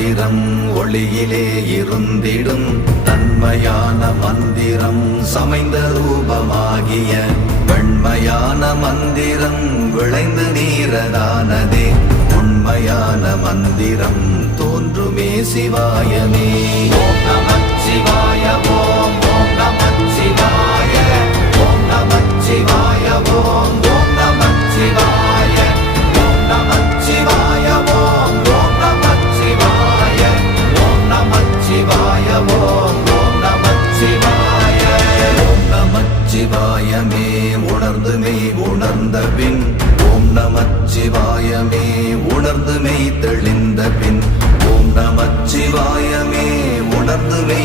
மந்திரம் ஒளியிலே இருந்திடும் தன்மையான மந்திரம் சமைந்த ரூபமாகிய வெண்மையான மந்திரம் விளைந்து நீரதானதே உண்மையான மந்திரம் தோன்றுமே சிவாயமே. ஓம் நமச்சிவாய ஓம் ஓம் நமச்சிவாய ஓம் நமச்சிவாய ஓம் ஓம் நமச்சிவாய ஓம் நமச்சிவாய ஓம் ஓம் நமச்சிவாய ஓம் நமச்சிவாய ஓம் ஓம் நமச்சிவாய. ஓம் நமச்சிவாயமே உணர்ந்துமே உணர்ந்த பின் ஓம் நமச்சிவாயமே உணர்ந்துமே தெளிந்த பின் ஓம் நமச்சிவாயமே உணர்ந்துமே